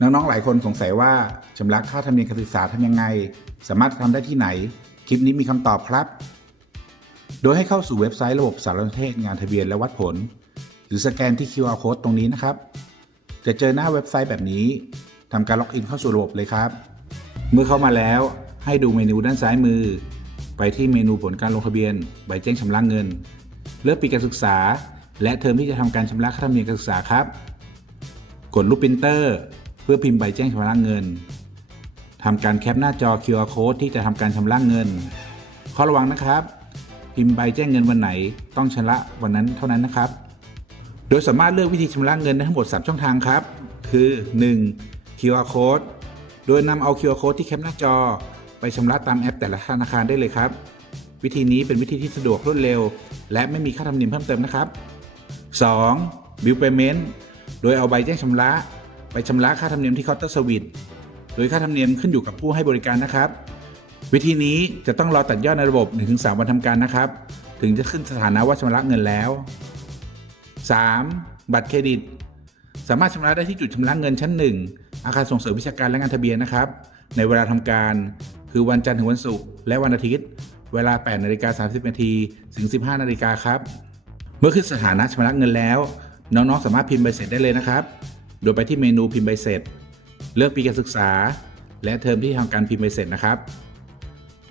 น้องๆหลายคนสงสัยว่าชำระค่าธรรมเนียมการศึกษาทำยังไง สามารถทำได้ที่ไหน คลิปนี้มีคำตอบครับ โดยให้เข้าสู่เว็บไซต์ระบบสารสนเทศงานทะเบียนและวัดผล หรือสแกนที่ QR code ตรงนี้นะครับ จะเจอหน้าเว็บไซต์แบบนี้ทำการล็อกอินเข้าสู่ระบบเลยครับ เมื่อเข้ามาแล้วให้ดูเมนูด้านซ้ายมือ ไปที่เมนูผลการลงทะเบียนใบแจ้งชำระเงิน เลือกปีการศึกษา และเทอมที่จะทำการชำระค่าธรรมเนียมการศึกษาครับ กดรูปปรินเตอร์ เพื่อพิมพ์ใบแจ้งชำระเงินทำการแคปหน้าจอ QR code ที่จะทำการชำระเงิน ข้อระวังนะครับ พิมพ์ใบแจ้งเงินวันไหน ต้องชำระวันนั้นเท่านั้นนะครับ โดยสามารถเลือกวิธีชำระเงินได้ทั้งหมด 3 ช่องทางครับ คือ 1. QR code โดยนำเอา QR code ที่แคปหน้าจอ ไปชำระตามแอปแต่ละธนาคารได้เลยครับ วิธีนี้เป็นวิธีที่สะดวกรวดเร็ว และไม่มีค่าธรรมเนียมเพิ่มเติมนะครับ 2. Bill Payment โดยเอาใบแจ้งชำระ ไปชำระค่าธรรมเนียมที่เคาน์เตอร์สวิตโดยค่าธรรมเนียมขึ้นอยู่กับผู้ให้บริการนะครับ วิธีนี้จะต้องรอตัดยอดในระบบ 1-3 วันทำการนะครับ ถึงจะขึ้นสถานะว่าชำระเงินแล้ว 3. บัตรเครดิต สามารถชำระได้ที่จุดชำระเงินชั้น 1 อาคารส่งเสริมวิชาการและงานทะเบียนนะครับ ในเวลาทำการคือวันจันทร์ถึงวันศุกร์และวันอาทิตย์ เวลา 8นาฬิกา30นาทีถึง 15นาฬิกาครับ เมื่อขึ้นสถานะชำระเงินแล้ว น้องๆ สามารถพิมพ์ใบเสร็จได้เลยนะครับ โดยไปที่เมนูพิมพ์ใบเสร็จ เลือกปีการศึกษา และเทอมที่ทำการพิมพ์ใบเสร็จนะครับ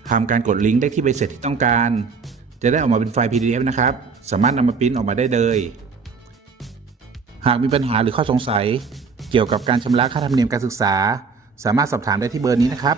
ทำการกดลิงก์ได้ที่ใบเสร็จที่ต้องการ จะได้ออกมาเป็นไฟล์ PDF นะครับ สามารถนำมาพิมพ์ออกมาได้เลย หากมีปัญหาหรือข้อสงสัย เกี่ยวกับการชำระค่าธรรมเนียมการศึกษา สามารถสอบถามได้ที่เบอร์นี้นะครับ